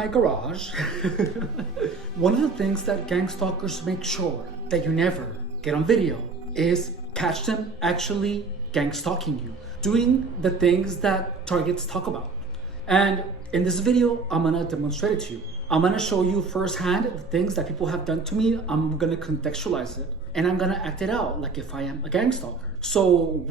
my garage. One of the things that gang stalkers make sure that you never get on video is catch them actually gang stalking you, doing the things that targets talk about. And in this video, I'm gonna demonstrate it to you. I'm gonna show you firsthand the things that people have done to me. I'm gonna contextualize it and I'm gonna act it out like if I am a gang stalker. So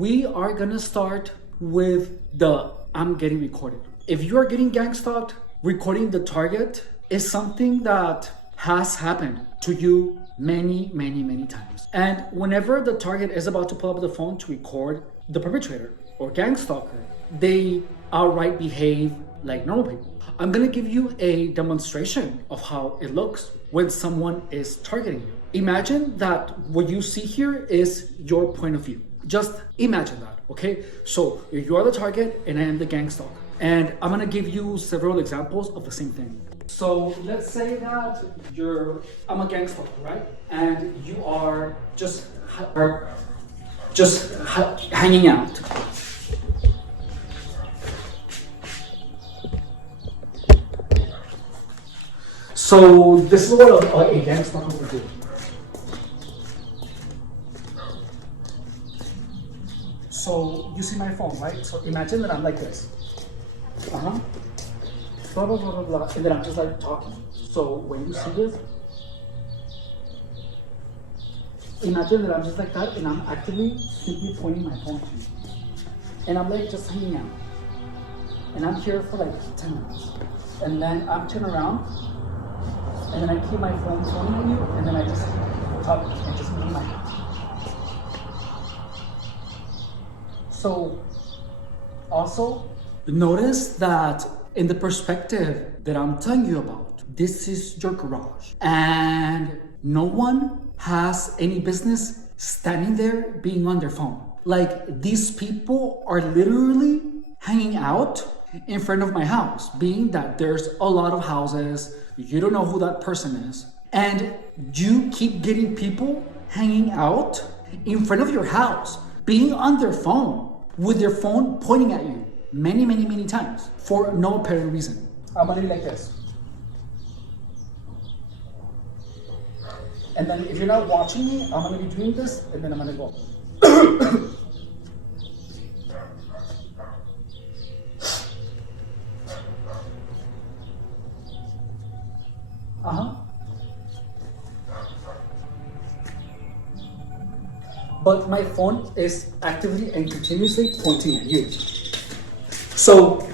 we are gonna start with the I'm getting recorded. If you are getting gang stalked, recording the target is something that has happened to you many times. And whenever the target is about to pull up the phone to record the perpetrator or gang stalker, they outright behave like normal people. I'm gonna give you a demonstration of how it looks when someone is targeting you. Imagine that what you see here is your point of view. Just imagine that, okay? So you are the target and I am the gang stalker. And I'm gonna give you several examples of the same thing. So let's say that I'm a gang stalker, right? And you are just hanging out. So this is what a gang stalker would do. So you see my phone, right? So imagine that I'm like this. Blah, blah, blah, blah, blah. And then I'm just like talking. So when you see this, imagine that I'm just like that and I'm actively simply pointing my phone to you. And I'm like just hanging out. And I'm here for like 10 minutes. And then I'm turn around and then I keep my phone pointing at you and then I just talk and just move my hand. So also notice that in the perspective that I'm telling you about, this is your garage and no one has any business standing there being on their phone. Like these people are literally hanging out in front of my house, being that there's a lot of houses, you don't know who that person is, and you keep getting people hanging out in front of your house, being on their phone, with their phone pointing at you many times for no apparent reason. I'm gonna be like this. And then if you're not watching me, I'm gonna be doing this and then I'm gonna go. But my phone is actively and continuously pointing at you. So,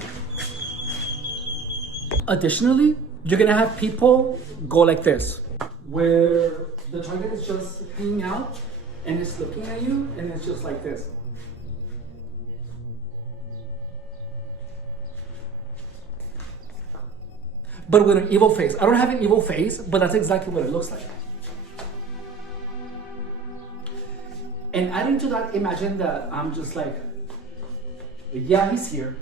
additionally, you're gonna have people go like this, where the target is just hanging out and it's looking at you and it's just like this. But with an evil face. I don't have an evil face, but that's exactly what it looks like. And adding to that, imagine that I'm just like, yeah, he's here.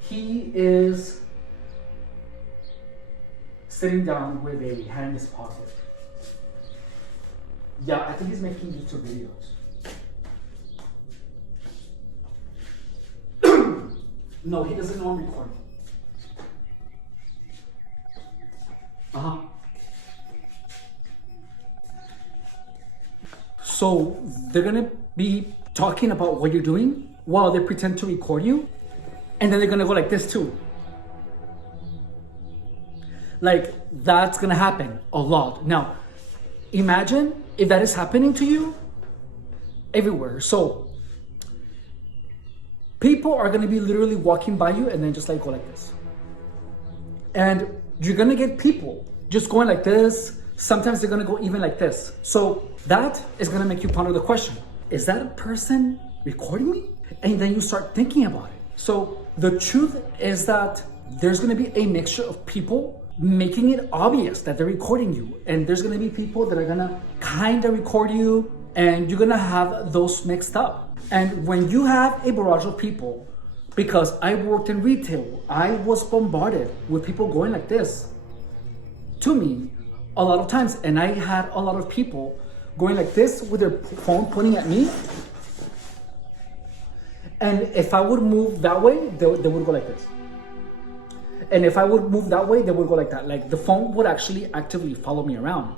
He is sitting down with a hand in his pocket. Yeah, I think he's making YouTube videos. No, he doesn't know I'm recording. So they're gonna be talking about what you're doing while they pretend to record you. And then they're gonna go like this too. Like that's gonna happen a lot. Now, imagine if that is happening to you everywhere. So people are gonna be literally walking by you and then just like go like this. And you're gonna get people just going like this. Sometimes they're gonna go even like this. So that is gonna make you ponder the question, is that a person recording me? And then you start thinking about it. So the truth is that there's gonna be a mixture of people making it obvious that they're recording you. And there's gonna be people that are gonna kinda record you and you're gonna have those mixed up. And when you have a barrage of people, because I worked in retail, I was bombarded with people going like this to me a lot of times. And I had a lot of people going like this with their phone pointing at me. And if I would move that way, they would go like this. And if I would move that way, they would go like that. Like the phone would actually actively follow me around.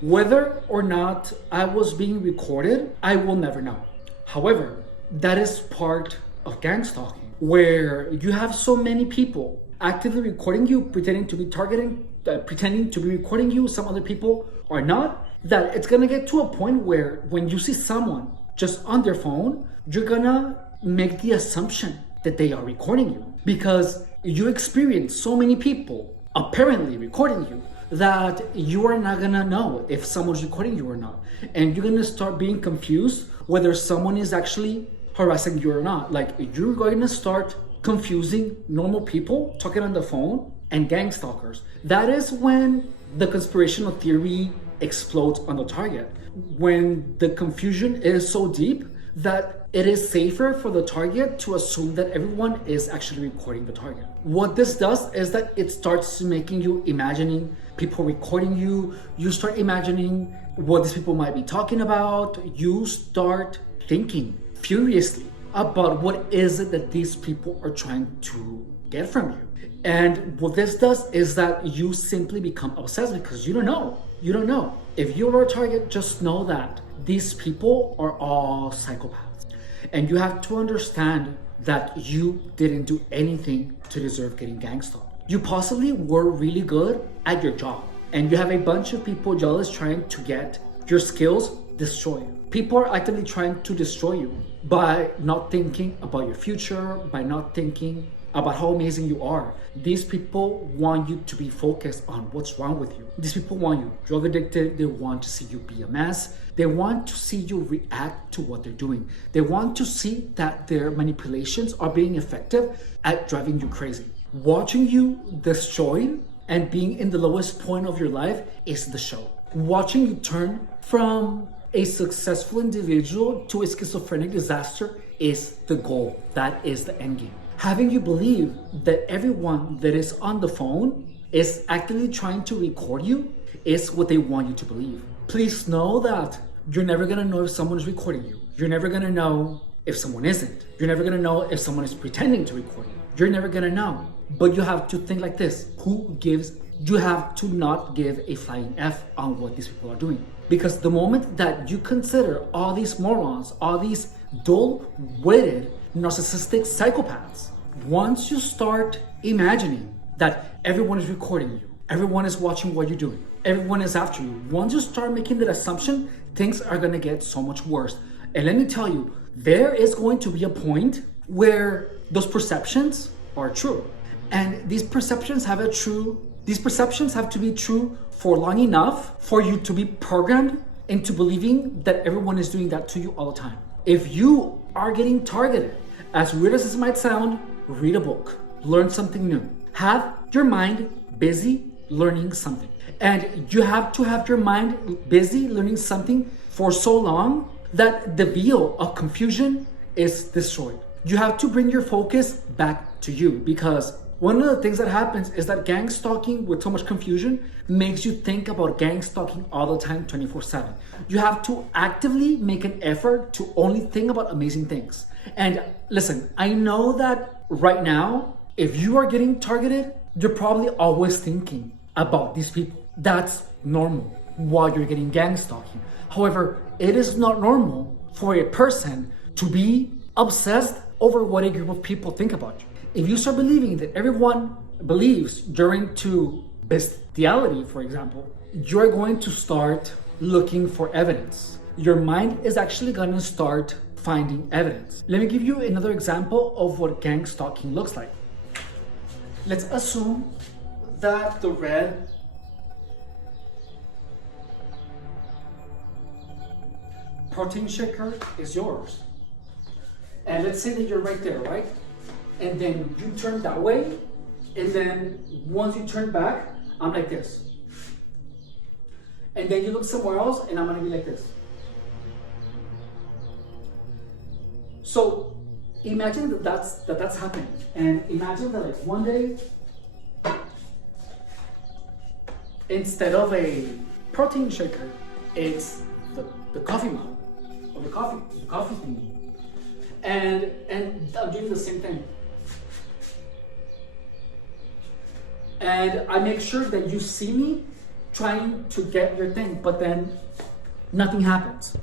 Whether or not I was being recorded, I will never know. However, that is part of gang stalking, where you have so many people actively recording you, pretending to be pretending to be recording you, some other people are not, that it's gonna get to a point where when you see someone just on their phone, you're gonna make the assumption that they are recording you because you experience so many people apparently recording you that you are not gonna know if someone's recording you or not. And you're gonna start being confused whether someone is actually harassing you or not. Like you're going to start confusing normal people talking on the phone and gang stalkers. That is when the conspirational theory explodes on the target. When the confusion is so deep that it is safer for the target to assume that everyone is actually recording the target. What this does is that it starts making you imagining people recording you. You start imagining what these people might be talking about. You start thinking furiously about what is it that these people are trying to get from you. And what this does is that you simply become obsessed because you don't know. You don't know. If you're a target, just know that these people are all psychopaths. And you have to understand that you didn't do anything to deserve getting gang stalked. You possibly were really good at your job, and you have a bunch of people jealous trying to get your skills destroyed. People are actively trying to destroy you by not thinking about your future, by not thinking about how amazing you are. These people want you to be focused on what's wrong with you. These people want you drug addicted. They want to see you be a mess. They want to see you react to what they're doing. They want to see that their manipulations are being effective at driving you crazy. Watching you destroyed and being in the lowest point of your life is the show. Watching you turn from a successful individual to a schizophrenic disaster is the goal. That is the end game. Having you believe that everyone that is on the phone is actively trying to record you is what they want you to believe. Please know that you're never gonna know if someone is recording you. You're never gonna know if someone isn't. You're never gonna know if someone is pretending to record you. You're never gonna know. But you have to think like this. You have to not give a flying F on what these people are doing. Because the moment that you consider all these morons, all these dull-witted, narcissistic psychopaths, once you start imagining that everyone is recording you, everyone is watching what you're doing, everyone is after you, once you start making that assumption, things are gonna get so much worse. And let me tell you, there is going to be a point where those perceptions are true. And these perceptions have to be true for long enough for you to be programmed into believing that everyone is doing that to you all the time. If you are getting targeted, as weird as this might sound, read a book, learn something new. Have your mind busy learning something. And you have to have your mind busy learning something for so long that the veil of confusion is destroyed. You have to bring your focus back to you, because one of the things that happens is that gang stalking with so much confusion makes you think about gang stalking all the time, 24/7. You have to actively make an effort to only think about amazing things. And listen, I know that right now, if you are getting targeted, you're probably always thinking about these people. That's normal while you're getting gang stalking. However, it is not normal for a person to be obsessed over what a group of people think about you. If you start believing that everyone believes you're into bestiality, for example, you're going to start looking for evidence. Your mind is actually going to start finding evidence. Let me give you another example of what gang stalking looks like. Let's assume that the red protein shaker is yours. And let's say that you're right there, right? And then you turn that way, and then once you turn back, I'm like this. And then you look somewhere else, and I'm gonna be like this. So imagine that that's happening. And imagine that like one day, instead of a protein shaker, it's the coffee mug, or the coffee thingy. and I'll do the same thing. And I make sure that you see me trying to get your thing, but then nothing happens.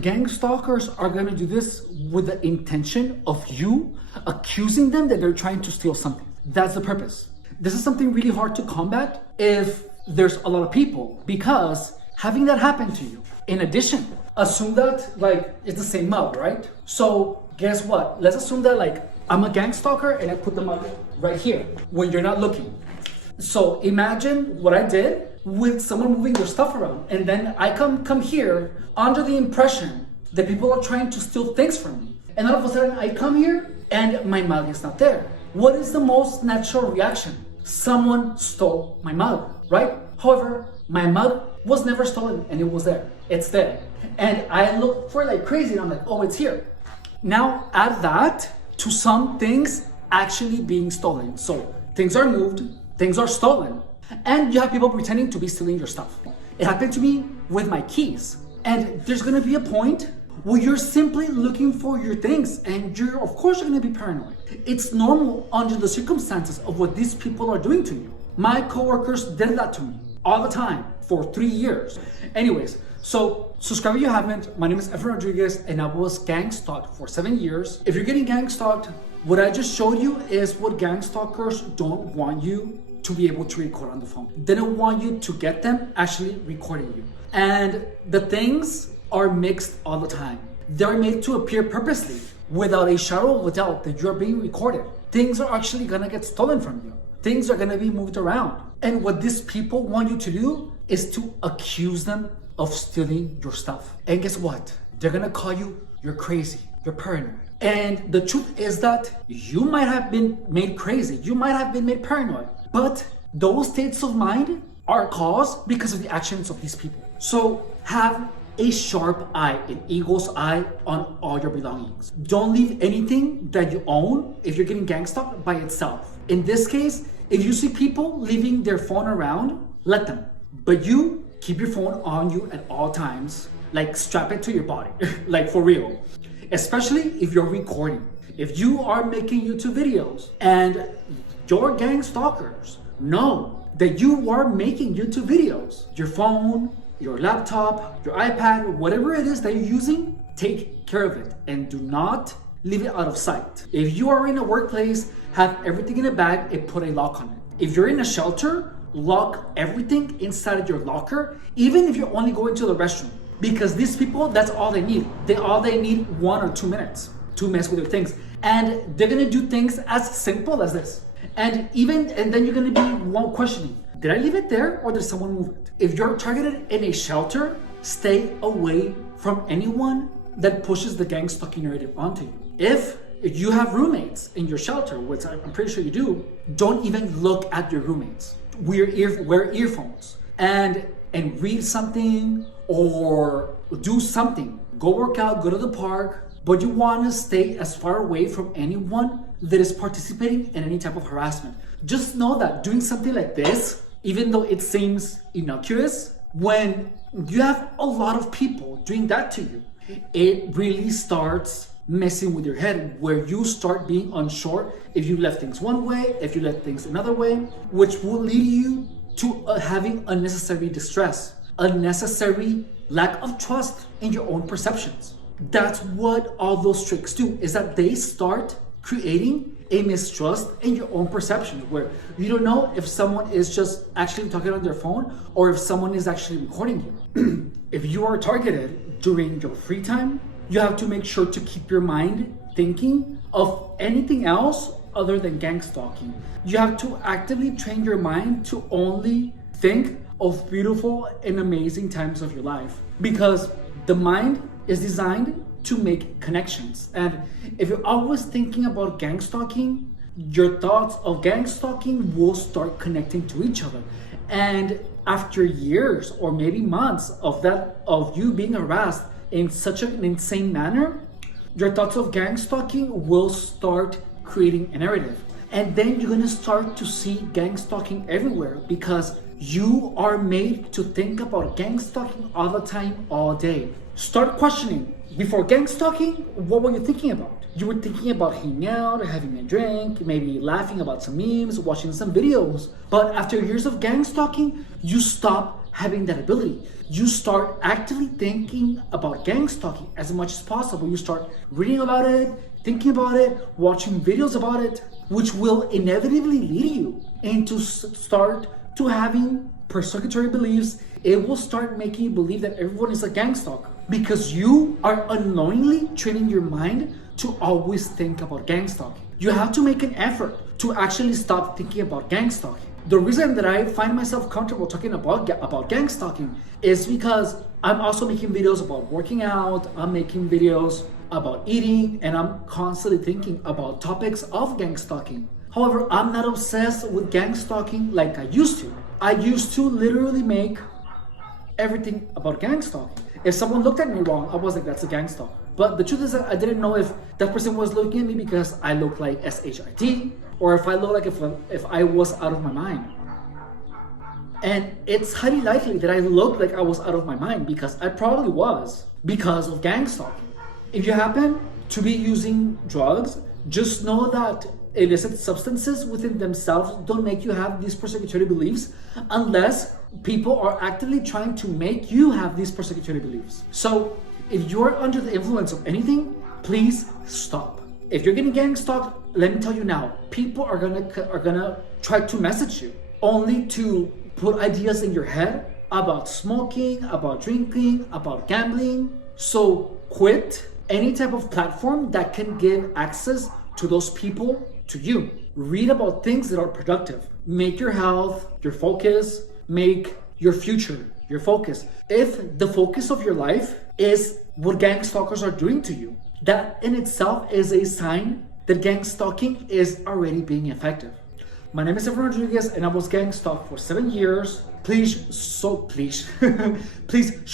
Gang stalkers are gonna do this with the intention of you accusing them that they're trying to steal something. That's the purpose. This is something really hard to combat if there's a lot of people, because having that happen to you, in addition, assume that like it's the same mug, right? So guess what? Let's assume that like I'm a gang stalker and I put the mug right here when you're not looking. So imagine what I did with someone moving their stuff around, and then I come here under the impression that people are trying to steal things from me. And all of a sudden I come here and my mug is not there. What is the most natural reaction? Someone stole my mug, right? However, my mug was never stolen and it was there. It's there. And I look for it like crazy and I'm like, oh, it's here. Now add that to some things actually being stolen. So things are moved, things are stolen, and you have people pretending to be stealing your stuff. It happened to me with my keys. And there's gonna be a point where you're simply looking for your things and you're, of course, you're gonna be paranoid. It's normal under the circumstances of what these people are doing to you. My coworkers did that to me all the time for 3 years. Anyways, so subscribe if you haven't. My name is Efren Rodriguez and I was gang stalked for 7 years. If you're getting gang stalked, what I just showed you is what gang stalkers don't want you to be able to record on the phone. They don't want you to get them actually recording you. And the things are mixed all the time. They're made to appear purposely without a shadow of a doubt that you're being recorded. Things are actually gonna get stolen from you. Things are gonna be moved around. And what these people want you to do is to accuse them of stealing your stuff. And guess what? They're gonna call you, you're crazy, you're paranoid. And the truth is that you might have been made crazy, you might have been made paranoid, but those states of mind are caused because of the actions of these people. So have a sharp eye, an eagle's eye on all your belongings. Don't leave anything that you own if you're getting gang stalked by itself. In this case, if you see people leaving their phone around, let them. But you keep your phone on you at all times, like strap it to your body, like for real. Especially if you're recording. If you are making YouTube videos and your gang stalkers know that you are making YouTube videos, your phone, your laptop, your iPad, whatever it is that you're using, take care of it and do not leave it out of sight. If you are in a workplace, have everything in a bag and put a lock on it. If you're in a shelter, lock everything inside of your locker, even if you're only going to the restroom. Because these people, that's all they need. All they need 1 or 2 minutes to mess with your things. And they're gonna do things as simple as this. And then you're gonna be questioning, did I leave it there or did someone move it? If you're targeted in a shelter, stay away from anyone that pushes the gang stalking narrative onto you. If you have roommates in your shelter, which I'm pretty sure you do, don't even look at your roommates. Wear earphones and read something or do something. Go work out, go to the park, but you want to stay as far away from anyone that is participating in any type of harassment. Just know that doing something like this, even though it seems innocuous, when you have a lot of people doing that to you, it really starts messing with your head, where you start being unsure if you left things one way, if you left things another way, which will lead you to having unnecessary distress, unnecessary lack of trust in your own perceptions. That's what all those tricks do, is that they start creating a mistrust in your own perception, where you don't know if someone is just actually talking on their phone or if someone is actually recording you. If you are targeted during your free time, you have to make sure to keep your mind thinking of anything else other than gang stalking. You have to actively train your mind to only think of beautiful and amazing times of your life, because the mind is designed to make connections. And if you're always thinking about gang stalking, your thoughts of gang stalking will start connecting to each other. And after years or maybe months of you being harassed in such an insane manner, your thoughts of gang stalking will start creating a narrative. And then you're gonna start to see gang stalking everywhere, because you are made to think about gang stalking all the time, all day. Start questioning before gang stalking, what were you thinking about? You were thinking about hanging out, having a drink, maybe laughing about some memes, watching some videos. But after years of gang stalking, you stop having that ability. You start actively thinking about gang stalking as much as possible. You start reading about it, thinking about it, watching videos about it, which will inevitably lead you into start to having persecutory beliefs. It will start making you believe that everyone is a gang stalker because you are unknowingly training your mind to always think about gang stalking. You have to make an effort to actually stop thinking about gang stalking. The reason that I find myself comfortable talking about gang stalking is because I'm also making videos about working out, I'm making videos about eating, and I'm constantly thinking about topics of gang stalking. However, I'm not obsessed with gang stalking like I used to. I used to literally make everything about gang stalking. If someone looked at me wrong, I was like, that's a gang stalker. But the truth is that I didn't know if that person was looking at me because I look like SHIT, or if I look like if I was out of my mind. And it's highly likely that I looked like I was out of my mind because I probably was because of gang stalking. If you happen to be using drugs, just know that illicit substances within themselves don't make you have these persecutory beliefs unless people are actively trying to make you have these persecutory beliefs. So if you're under the influence of anything, please stop. If you're getting gang stalked, let me tell you now, people are gonna try to message you only to put ideas in your head about smoking, about drinking, about gambling. So quit any type of platform that can give access to those people to you. Read about things that are productive. Make your health your focus. Make your future your focus. If the focus of your life is what gang stalkers are doing to you, that in itself is a sign that gang stalking is already being effective. My name is Evan Rodriguez and I was gang stalked for 7 years. Please show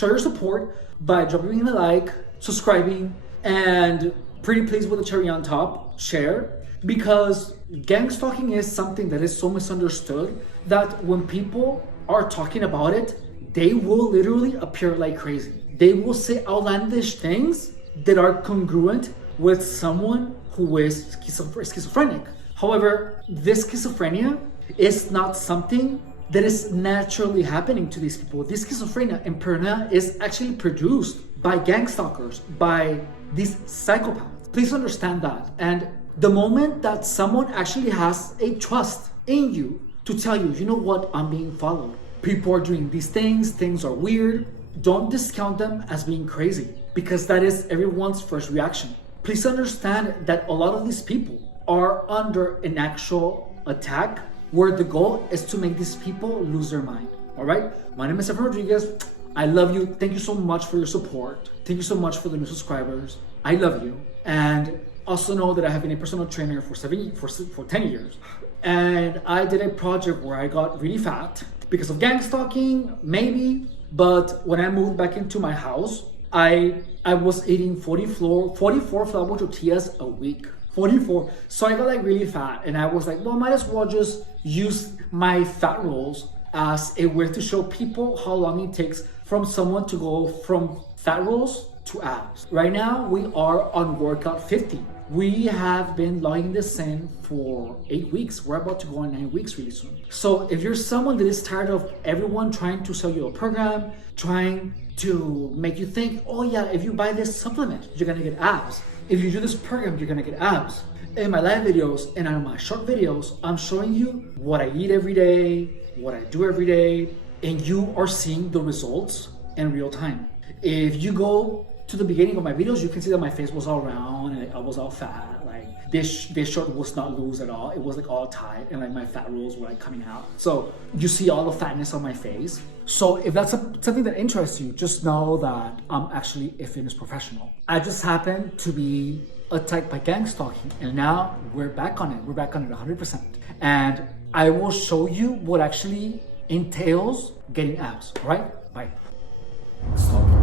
your support by dropping me a like, subscribing, and pretty please with the cherry on top, share, because gang stalking is something that is so misunderstood that when people are talking about it, they will literally appear like crazy. They will say outlandish things that are congruent with someone who is schizophrenic. However, this schizophrenia is not something that is naturally happening to these people. This schizophrenia and paranoia is actually produced by gang stalkers, by these psychopaths. Please understand that. And the moment that someone actually has a trust in you to tell you, you know what, I'm being followed. People are doing these things are weird. Don't discount them as being crazy because that is everyone's first reaction. Please understand that a lot of these people are under an actual attack where the goal is to make these people lose their mind. All right? My name is Evan Rodriguez. I love you. Thank you so much for your support. Thank you so much for the new subscribers. I love you. And also know that I have been a personal trainer for 10 years. And I did a project where I got really fat because of gang stalking, maybe. But when I moved back into my house, I was eating 44 flatbread tortillas a week. 44. So I got like really fat and I was like, well, might as well just use my fat rolls as a way to show people how long it takes from someone to go from fat rolls to abs. Right now, we are on workout 50. We have been logging this in for 8 weeks. We're about to go on 9 weeks really soon. So if you're someone that is tired of everyone trying to sell you a program, trying to make you think, oh yeah, if you buy this supplement, you're gonna get abs. If you do this program, you're gonna get abs. In my live videos and on my short videos, I'm showing you what I eat every day, what I do every day, and you are seeing the results in real time. If you go to the beginning of my videos, you can see that my face was all round and I was all fat. Like this shirt was not loose at all. It was like all tight and like my fat rolls were like coming out. So you see all the fatness on my face. So if that's something that interests you, just know that I'm actually a fitness professional. I just happen to be attacked by gang stalking and now we're back on it. We're back on it 100%. And I will show you what actually entails getting abs, all right? Bye. Stalking.